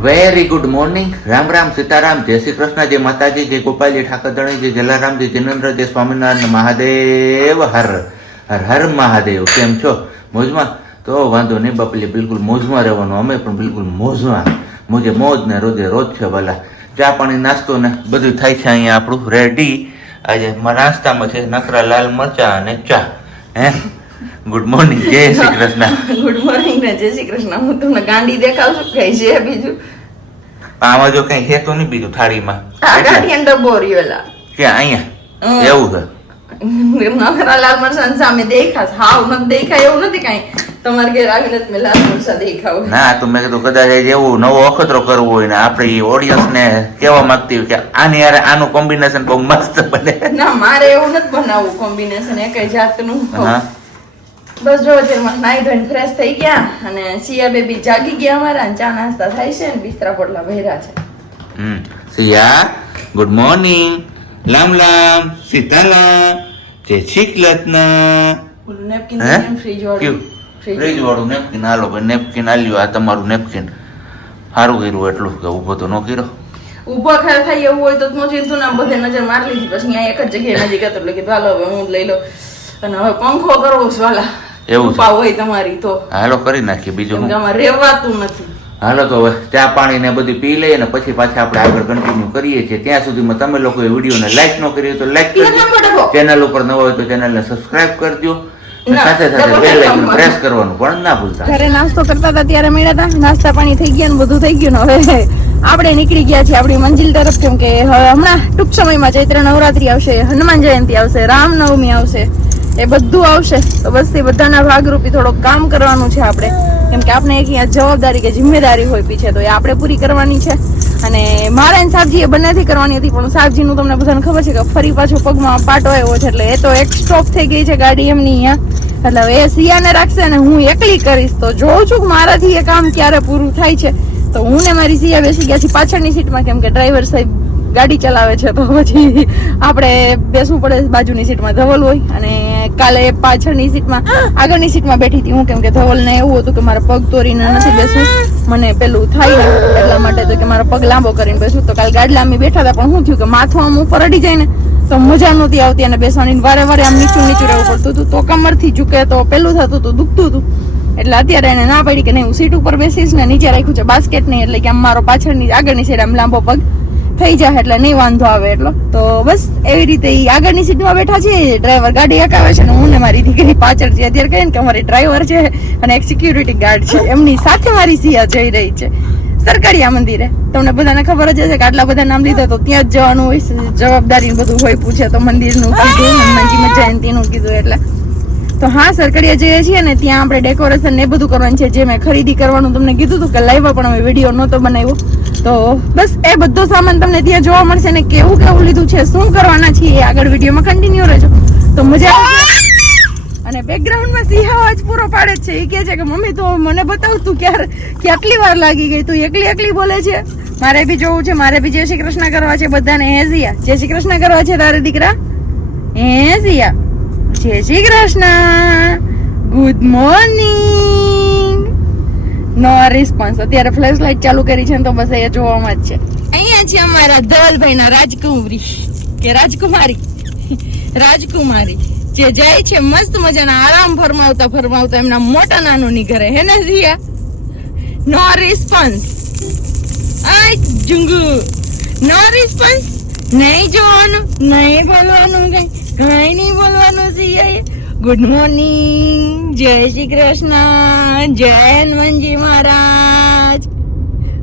Very good morning. Ram Ram, Sitaram, જય શ્રી કૃષ્ણ, જય માતાજી, જય ગોપાલજી, ઠાકર ધણી, જય જલારામ, જય જિનેન્દ્ર, જય સ્વામિનારાયણ મહાદેવ, હર હર હર મહાદેવ. કેમ છો? મોજમાં? તો વાંધો નહીં બાપલી, બિલકુલ મોજમાં રહેવાનું. અમે પણ બિલકુલ મોજમાં, મોજે મોજ ને રોજે રોજ છે ભલા. ચા પાણી નાસ્તો ને બધું થાય છે અહીંયા આપણું રેડી. આજે મારા નાસ્તામાં છે નખરા લાલ મરચા અને ચા. હે ગુડ મોર્નિંગ, જય શ્રી કૃષ્ણ. ગુડ મોર્નિંગ ને જય શ્રી કૃષ્ણ. હું તમને ગાંડી દેખાડું છું કઈ છે બીજું? આમાં જો કઈ છે તો નહીં બીજું થાળીમાં. આ ગાંઠી અંદર બોરિયોલા કે અહીંયા એવું છે? નખરા લાલ મરચાં સામે દેખાશ. હાવ નથી દેખાય એવું નથી કઈ. તમારે ઘેર આવીને જ મેં લાલ મરચાં દેખાવ. ના તો મેં કીધું કદાચ એવું નવો અખતરો કરવો હોય ને આપણે ઓડિયન્સ ને કહેવા માંગતી હોય કે આની યાર આનું કોમ્બિનેશન બહુ મસ્ત બને. ના મારે એવું નથી બનાવવું કોમ્બિનેશન એકય જાતનું. હા બસ જો અત્યારે નાઈ ધોઈને ફ્રેશ થઈ ગયા અને સિયા બેબી જાગી ગયા અમારા અને ચા નાસ્તા થાય છે ને બિસ્તરા પોટલા ભર્યા છે. સિયા ગુડ મોર્નિંગ, લામ લામ, સીતારામ, જય શ્રી કૃષ્ણ. ઓલું નેપકિન ફ્રીજ વાળું ફ્રીજ વાળું નેપકિન હાલો ભાઈ, નેપકિન આલ્યું. આ તમારું નેપકિન સારું કર્યું એટલું કે ઊભો તો ન કર્યો. ઉભો થાય એવું હોય તો હું ચિંતું ના બધે નજર મારી લીધી. પછી અહીંયા એક જ જગ્યાએ નજીક હતો એટલે કીધું હાલો હવે હું લઈ લો. અને હવે પંખો કરવો છે વાલા. એવું ઉપા હોય તમારી તો હાલો કરી નાખીએ. બીજું આમાં રેવાતું નથી. હાલો તો હવે ચા પાણી ને બધી પી લઈએ ને પછી પાછા આપણે આગળ કન્ટિન્યુ કરીએ છીએ. ત્યાં સુધીમાં તમે લોકોએ વિડીયોને લાઈક ન કરી તો લાઈક કરજો, ચેનલ ઉપર ન હોય તો ચેનલને સબસ્ક્રાઇબ કરજો, સાથે સાથે બેલ આઇકન પ્રેસ કરવાનું પણ ના ભૂલતા. ઘરે નાસ્તો કરતા હતા ત્યારે મળ્યા હતા, નાસ્તા પાણી થઈ ગયા ને બધું થઈ ગયું ને હવે આપણે નીકળી ગયા છીએ આપણી મંજિલ તરફ. કેમ કે હવે હમણાં ટૂંક સમયમાં ચૈત્ર નવરાત્રી આવશે, હનુમાન જયંતિ આવશે, રામનવમી આવશે, એ બધું આવશે. તો બસ એ બધાના ભાગરૂપી થોડુંક કામ કરવાનું છે આપણે. કેમ કે આપણે એક જવાબદારી કે જિમ્મેદારી હોય પીછે તો એ આપણે પૂરી કરવાની છે. અને મારે સાબજી એ બંનેથી કરવાની હતી પણ સાબજીનું તમને બધાને ખબર છે કે ફરી પાછો પગમાં પાટો આવ્યો છે એટલે એ તો એક સ્ટોપ થઈ ગઈ છે ગાડી એમની અહીંયા. એટલે હવે એ સિયાને રાખશે ને હું એકલી કરીશ. તો જોઉં છું કે મારાથી એ કામ ક્યારે પૂરું થાય છે. તો હું ને મારી સિયા બેસી ગયા છીએ પાછળની સીટમાં. કેમ કે ડ્રાઈવર સાહેબ ગાડી ચલાવે છે તો પછી આપણે બેસવું પડે બાજુની સીટમાં. ધવલ હોય અને કાલે પાછળની સીટમાં આગળની સીટમાં બેઠી હતી હું. કેમ કે ધવલને એવું હતું કે મારા પગ તોડીને નથી બેસવું, મને પેલું થાય ને એટલા માટે તો કે મારો પગ લાંબો કરીને બેસવું. તો કાલે ગાડી લાંબી બેઠા હતા પણ શું થયું કે માથું આમ ઉપર અડી જાય ને તો મજા નહોતી આવતી અને બેસવાની. વારે વારે આમ નીચું નીચું રહેવું પડતું હતું. તો કમરથી ઝૂકે તો પેલું થતું હતું, દુખતું હતું. એટલે અત્યારે એને ના પડી કે નહીં હું સીટ ઉપર બેસીશ ને નીચે રાખ્યું છે બાસ્કેટ નહીં એટલે કે આમ મારો પાછળની આગળની સાઈડ આમ લાંબો પગ થઈ જાય એટલે નહીં વાંધો આવે એટલો. તો બસ એવી રીતે આગળની સીટમાં બેઠા છે, ડ્રાઈવર ગાડી હકાવે છે ને હું ને મારી દીકરી પાછળ છે. અત્યારે કહીએ ને કે અમારી ડ્રાઈવર છે અને એક સિક્યુરિટી ગાર્ડ છે, એમની સાથે મારી સિયા જઈ રહી છે સરકારિયા મંદિરે. તમને બધાને ખબર જ હશે કે આટલા બધા નામ લીધા તો ત્યાં જ જવાનું હોય, જવાબદારી બધું હોય. પૂછે તો મંદિરનું કીધું, હનુમાનજી જયંતિનું કીધું એટલે. તો હા સરકારિયા જઈએ છીએ ને ત્યાં આપણે ડેકોરેશન ને બધું કરવાનું છે. જે મેં ખરીદી કરવાનું તમને કીધું હતું કે લાવ્યા પણ અમે વિડીયો નહોતો બનાવ્યો. તો બસ એ બધો સામાન તમને ત્યાં જોવા મળશે ને કેવું કેવું લીધું છે, શું કરવાના છીએ એ આગળ વિડીયોમાં કન્ટિન્યુ રહેજો તો મજા આવશે. અને બેકગ્રાઉન્ડમાં સિંહ અવાજ પૂરો પાડે છે. એ કહે છે કે મમ્મી તો મને બતાવ તું કેટલી વાર લાગી ગઈ, તું એકલી એકલી બોલે છે. મારે બી જોવું છે, મારે બી જય શ્રી કૃષ્ણ કરવા છે બધાને. હે સિયા જય શ્રી કૃષ્ણ કરવા છે તારે દીકરા? હે સિયા જય શ્રી કૃષ્ણ, ગુડ મોર્નિંગ. નો રિસ્પોન્સ. અત્યારે ફ્લેશ લાઇટ ચાલુ કરી છે ને તો બસ અહીંયા જોવામાં જ છે. અહીંયા છે અમારા ધવલભાઈ ના રાજકુમારી કે રાજકુમારી જે જાય છે મસ્ત મજાના આરામ ફરમાવતા એમના મોટા નાનું ની ઘરે. હે ને સિયા? નો રિસ્પોન્સ. આય જુંગુ નો રિસ્પોન્સ. નહીં જોવાનું, નહીં બોલવાનું, કઈ નહીં બોલવાનું. સિયા ગુડ મોર્નિંગ, જય શ્રી કૃષ્ણ, જય હનુમાનજી મહારાજ.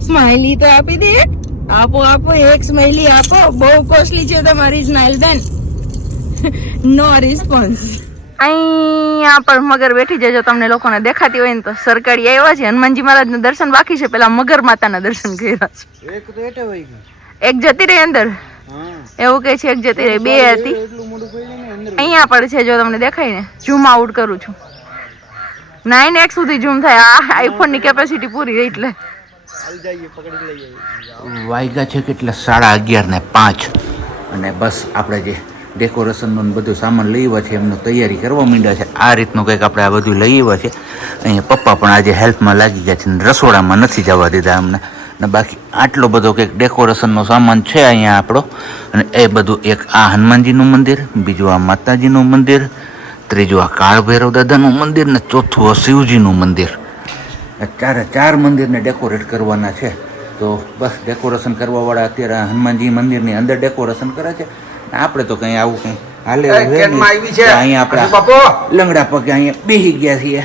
સ્માઈલી તો આપી દે. આપો એક સ્માઈલી આપો. બહુ કોસ્ટલી છે તમારી સ્માઈલ બેન. નો રિસ્પોન્સ. અહીંયા પણ મગર બેઠી જજો તમને લોકોને દેખાતી હોય ને તો. સરકારી આવ્યા છે, હનુમાનજી મહારાજ નું દર્શન બાકી છે, પેલા મગર માતા ના દર્શન કર્યા છે. એક જતી રહી અંદર એવું કે છે, એક જતી રહી, બે હતી. અહીંયા પણ છે જો તમને દેખાય ને. ઝૂમ આઉટ કરું છું, 9x સુધી ઝૂમ થાય. આ આઈફોન ની કેપેસિટી પૂરી એટલે. વાગ્યા છે કેટલા? 11:30 અને બસ આપણે જે ડેકોરેશનનું બધું સામાન લઈ આવ્યા છે એમનું તૈયારી કરવા માંડ્યા છે. આ રીતનું કંઈક આપણે આ બધું લઈ આવ્યા છે. અહીંયા પપ્પા પણ આજે હેલ્પમાં લાગી ગયા છે, રસોડામાં નથી જવા દીધા અમને. ને બાકી આટલો બધો કંઈક ડેકોરેશનનો સામાન છે અહીંયા આપણો. અને એ બધું એક આ હનુમાનજીનું મંદિર, બીજું આ માતાજીનું મંદિર, ત્રીજું આ કાળ ભૈરવ દાદાનું મંદિર ને ચોથું આ શિવજીનું મંદિર. ચાર મંદિરને ડેકોરેટ કરવાના છે. તો બસ ડેકોરેશન કરવાવાળા અત્યારે હનુમાનજી મંદિરની અંદર ડેકોરેશન કરે છે. આપણે તો કંઈ આવું કંઈ હાલે અહીંયા આપણે લંગડા પગે અહીંયા બેસી ગયા છીએ,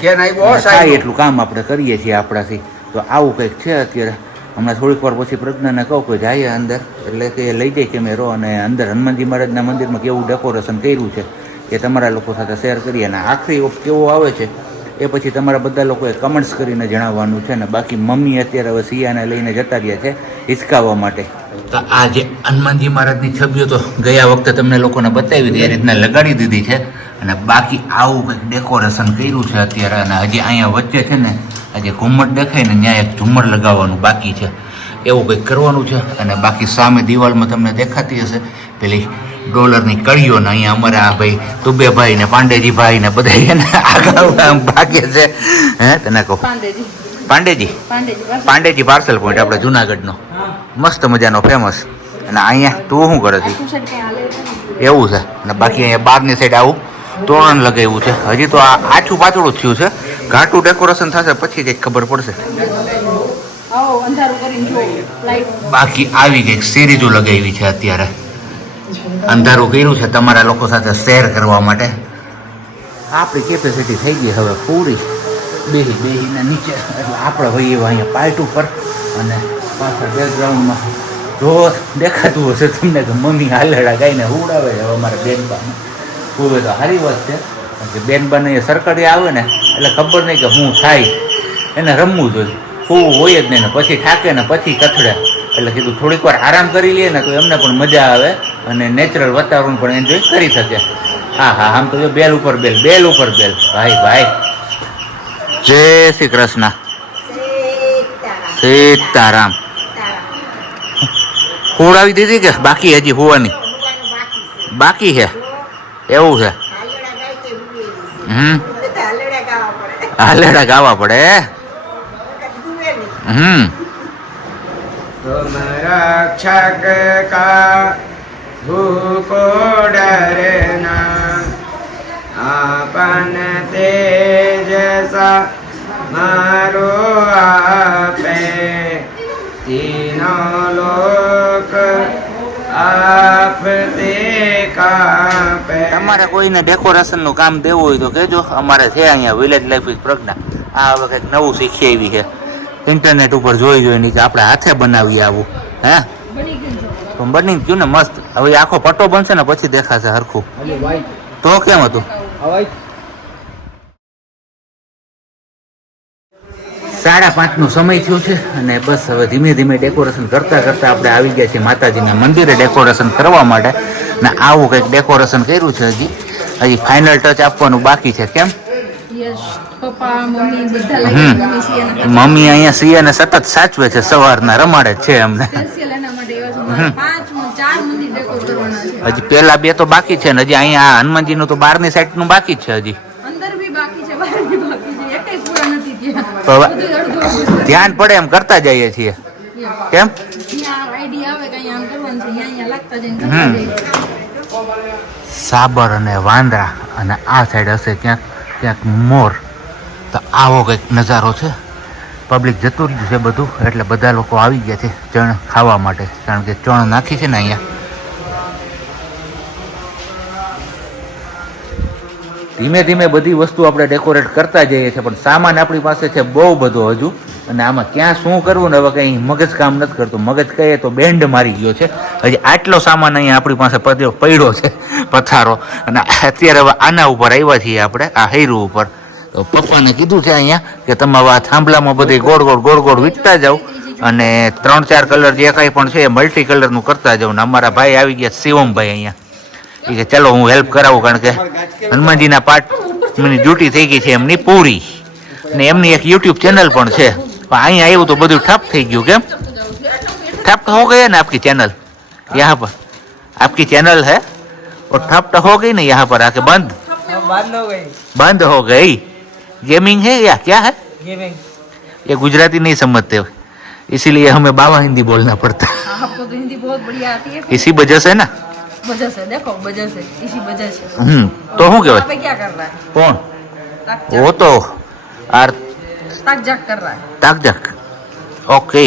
થાય એટલું કામ આપણે કરીએ છીએ આપણાથી. તો આવું કંઈક છે અત્યારે. હમણાં થોડીક વાર પછી પ્રજ્ઞાને કહું કે જાય અંદર, એટલે કે લઈ જાય કેમેરો અને અંદર હનુમાનજી મહારાજના મંદિરમાં કેવું ડેકોરેશન કર્યું છે એ તમારા લોકો સાથે શેર કરીએ. અને આખરી વખત કેવો આવે છે એ પછી તમારા બધા લોકોએ કમેન્ટ્સ કરીને જણાવવાનું છે. ને બાકી મમ્મી અત્યારે હવે સિયાને લઈને જતા રહ્યા છે હિચકાવવા માટે. તો આ જે હનુમાનજી મહારાજની છબીઓ તો ગયા વખતે તમને લોકોને બતાવી હતી એ રીતના લગાડી દીધી છે. અને બાકી આવું કંઈક ડેકોરેશન કર્યું છે અત્યારે. અને હજી અહીંયા વચ્ચે છે ને આ જે ઘુમ્મટ દેખાય ને ત્યાં એક ઝુમ્મર લગાવવાનું બાકી છે, એવું કંઈક કરવાનું છે. અને બાકી સામે દિવાલમાં તમને દેખાતી હશે પેલી ડોલરની કડીઓ ને અહીંયા અમારા આ ભાઈ તુબેભાઈ ને પાંડેજી ભાઈ ને બધા એને આગળ ભાગે છે. હે તને કહું પાંડેજી પાર્સલ પોઈન્ટ આપણે જુનાગઢનો મસ્ત મજાનો ફેમસ. અને અહીંયા તું શું કરે છે એવું છે. અને બાકી અહીંયા બહારની સાઈડ આવું તોરણ લગાવ્યું છે. હજી તો આ આછું પાતળું થયું છે, ઘાટું ડેકોરેશન થશે પછી કંઈક ખબર પડશે. બાકી આવી કંઈક સિરીજો લગાવી છે અત્યારે. અંધારું કર્યું છે તમારા લોકો સાથે શેર કરવા માટે. આપણી કેપેસિટી થઈ ગઈ હવે પૂરી બેહીને નીચે. એટલે આપણે હોઈએ અહીંયા પાર્ટ ઉપર અને પાછળ બેકગ્રાઉન્ડમાં જો દેખાતું હશે તમને કે મમ્મી હાલેડા ગાઈને ઉડાવે છે હવે અમારે બેનબાને. હવે તો સારી વાત છે કે બેનબાને એ સરકારી આવે ને એટલે ખબર નહીં કે શું થાય, એને રમવું જોઈએ. ફૂવું હોય જ નહીં ને પછી થાકે ને પછી કથડે. એટલે કીધું થોડીક વાર આરામ કરી લઈએ ને તો એમને પણ મજા આવે અને નેચરલ વાતાવરણ પણ એન્જોય કરી શકે. હા હા આમ તો જો બેલ ઉપર બેલ ભાઈ. જય શ્રી કૃષ્ણ. સીતારામ. હોડાવી દીધી કે બાકી હજી હોવાની બાકી છે એવું છે? હાલેડા ગાવા પડે. तुम रक्षक का भूको डरना आपन तेज सा मारो आपे तीनों लोक आप ते कापे. તમારે કોઈને ડેકોરેશન નું કામ દેવું હોય તો કહેજો. અમારે છે અહીંયા વિલેજ લાઈફ વિથ પ્રજ્ઞા. આ હવે કંઈક નવું શીખી આવી છે. ઇન્ટરનેટ ઉપર જોઈ કે આપણે હાથે બનાવીએ આવું. હે તો બની ગયું ને મસ્ત. હવે આખો પટ્ટો બનશે ને પછી દેખાશે હરખું. તો કેમ હતું? 5:30 સમય થયો છે અને બસ હવે ધીમે ધીમે ડેકોરેશન કરતા આપણે આવી ગયા છીએ માતાજીના મંદિરે ડેકોરેશન કરવા માટે. ને આવું કંઈક ડેકોરેશન કર્યું છે. હજી ફાઇનલ ટચ આપવાનું બાકી છે. કેમ? મમ્મી અહીંયા સિયાને સતત સાચવે છે, સવારના રમાડે છે અમને. હજી પેલા 2 તો બાકી છે ને હજી અહીંયા હનુમાનજી નું તો બહારની સાઈડ નું બાકી જ છે. હજી તો ધ્યાન પડે એમ કરતા જઈએ છીએ. કેમ? સાબર અને વાંદરા અને આ સાઈડ હશે ક્યાંક મોર. તો આવો કંઈક નજારો છે. પબ્લિક જતું રહ્યું છે બધું એટલે બધા લોકો આવી ગયા છે ચણ ખાવા માટે, કારણ કે ચણ નાખી છે ને અહીંયા. ધીમે ધીમે બધી વસ્તુ આપણે ડેકોરેટ કરતા જઈએ છીએ પણ સામાન આપણી પાસે છે બહુ બધો હજુ. અને આમાં ક્યાં શું કરવું ને હવે કંઈ મગજ કામ નથી કરતું. મગજ કહીએ તો બેન્ડ મારી ગયો છે. હજી આટલો સામાન અહીંયા આપણી પાસે પડ્યો છે પથારો. અને અત્યારે હવે આના ઉપર આવ્યા છીએ આપણે આ હૈરું ઉપર. તો પપ્પાને કીધું છે અહીંયા કે તમે આ થાંભલામાં બધી ગોળ ગોળ વીટતા જાઓ અને 3-4 કલર જે કાંઈ પણ છે એ મલ્ટી કલરનું કરતા જાઉં. ને અમારા ભાઈ આવી ગયા શિવમભાઈ અહીંયા. એ કે ચલો હું હેલ્પ કરાવું, કારણ કે હનુમાનજીના પાઠની ડ્યુટી થઈ ગઈ છે એમની પૂરી. ને એમની એક યુટ્યુબ ચેનલ પણ છે. પણ અહીંયા આવ્યું તો બધું ઠપ થઈ ગયું. કેમ ઠપ તો હો ગઈ ને આપકી ચેનલ? यहाँ पर आपकी चैनल है और ठप तो हो गई ना यहाँ पर आके? बंद हो गई. गेमिंग है या क्या है? गेमिंग. ये गुजराती नहीं समझते हो. इसीलिए हमें बाबा हिंदी बोलना पड़ता है। हाँ, आपको तो हिंदी बहुत बढ़िया आती है। इसी वजह से ना। वजह से देखो, वजह से, इसी वजह से। तो हूँ वहाँ क्या पे क्या कर रहा है? कौन ताक वो तो आर जाक कर रहा है। તાકજાક ઓકે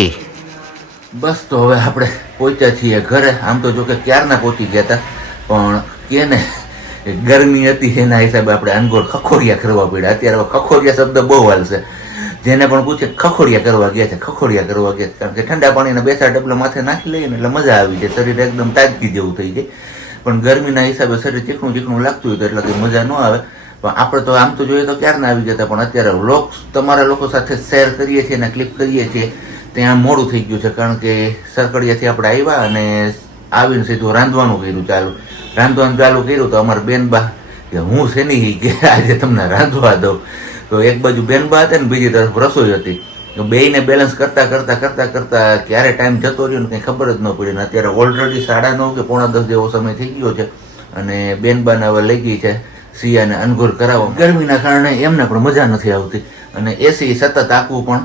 બસ તો હવે આપણે પહોંચ્યા છીએ ઘરે. આમ તો જો કે ક્યારના પહોંચી ગયા હતા, પણ કે ને ગરમી હતી એના હિસાબે આપણે અનગોળ ખખોડિયા કરવા પડ્યા. અત્યારે હવે ખખોડિયા શબ્દ બહુ હાલશે. જેને પણ પૂછે ખખોડિયા કરવા ગયા છે, ખખોડિયા કરવા ગયા છે. કારણ કે ઠંડા પાણીના 2-4 ડબલા માથે નાખી લઈએ ને એટલે મજા આવી જાય, શરીર એકદમ તાજગી જેવું થઈ જાય. પણ ગરમીના હિસાબે શરીર ચીકણું ચીકણું લાગતું હોય તો એટલે કંઈ મજા ન આવે. પણ આપણે તો આમ તો જોઈએ તો ક્યારના આવી ગયા હતા, પણ અત્યારે વ્લોગ્સ તમારા લોકો સાથે શેર કરીએ છીએ અને ક્લિપ કરીએ છીએ ત્યાં મોડું થઈ ગયું છે. કારણ કે સરકડિયાથી આપણે આવ્યા અને આવીને સીધું રાંધવાનું કર્યું ચાલુ કર્યું તો અમારા બેનબા કે હું શેની કે આજે તમને રાંધવા દઉં. તો એક બાજુ બેનબા હતા ને બીજી તરફ રસોઈ હતી. તો બેયને બેલેન્સ કરતા ક્યારે ટાઈમ જતો રહ્યો ને કંઈ ખબર જ ન પડી. ને અત્યારે ઓલરેડી 9:30 કે 9:45 જેવો સમય થઈ ગયો છે અને બેનબાને હવે લઈ ગઈ છે સિયાને અનગોર કરાવવા. ગરમીના કારણે એમને પણ મજા નથી આવતી અને એસી સતત આખવું પણ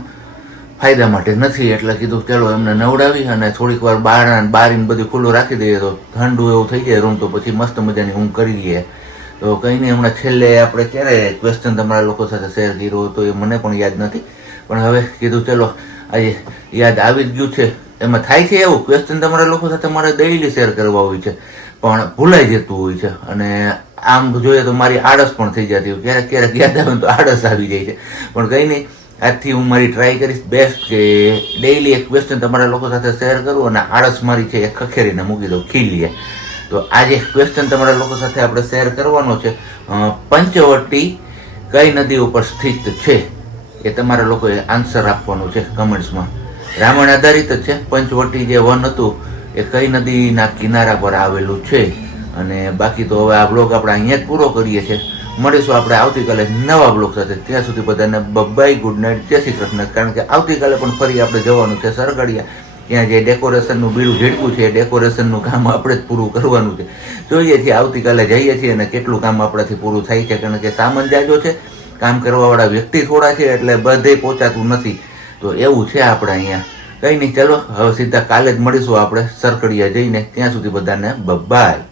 ફાયદા માટે નથી. એટલે કીધું ચાલો એમને નવડાવી અને થોડીક વાર બારીને બધું ખુલ્લું રાખી દઈએ તો ઠંડુ એવું થઈ જાય રૂમ, તો પછી મસ્ત મજાની ઊંઘ કરી લઈએ. તો કંઈ નહીં, હમણાં છેલ્લે આપણે ક્યારે ક્વેશ્ચન તમારા લોકો સાથે શેર કર્યો તો એ મને પણ યાદ નથી, પણ હવે કીધું ચલો આજે યાદ આવી જ ગયું છે. એમાં થાય છે એવું, ક્વેશ્ચન તમારા લોકો સાથે મારે ડેઈલી શેર કરવા હોય છે પણ ભૂલાઈ જતું હોય છે. અને આમ જોઈએ તો મારી આળસ પણ થઈ જતી હોય, ક્યારેક યાદ આવે તો આળસ આવી જાય છે. પણ કંઈ નહીં, આજથી હું મારી ટ્રાય કરીશ બેસ્ટ કે ડેઈલી એક ક્વેશ્ચન તમારા લોકો સાથે શેર કરું અને આળસ મારી છે એ ખખેરીને મૂકી દઉં ખીલીએ. તો આજે ક્વેશ્ચન તમારા લોકો સાથે આપણે શેર કરવાનો છે. પંચવટી કઈ નદી ઉપર સ્થિત છે એ તમારા લોકોએ આન્સર આપવાનું છે કમેન્ટ્સમાં. રામાયણ આધારિત જ છે. પંચવટી જે વન હતું એ કઈ નદીના કિનારા પર આવેલું છે. અને બાકી તો હવે આ બ્લોગ આપણે અહીંયા જ પૂરો કરીએ છીએ. મળીશું આપણે આવતીકાલે નવા બ્લોગ સાથે. ત્યાં સુધી બધાને બાય, ગુડ નાઇટ, જય શ્રી કૃષ્ણ. કારણ કે આવતીકાલે પણ ફરી આપણે જવાનું છે સરગડિયા. ત્યાં જે ડેકોરેશનનું બીડું ઝીડકું છે એ ડેકોરેશનનું કામ આપણે જ પૂરું કરવાનું છે. જોઈએ છીએ આવતીકાલે જઈએ છીએ અને કેટલું કામ આપણાથી પૂરું થાય છે. કારણ કે સામાન જાજો છે, કામ કરવાવાળા વ્યક્તિ થોડા છે એટલે બધે પહોંચાતું નથી. તો એવું છે આપણે અહીંયા. કંઈ નહીં, ચલો હવે સીધા કાલે જ મળીશું આપણે સરકડિયા જઈને. ત્યાં સુધી બધાને બાય.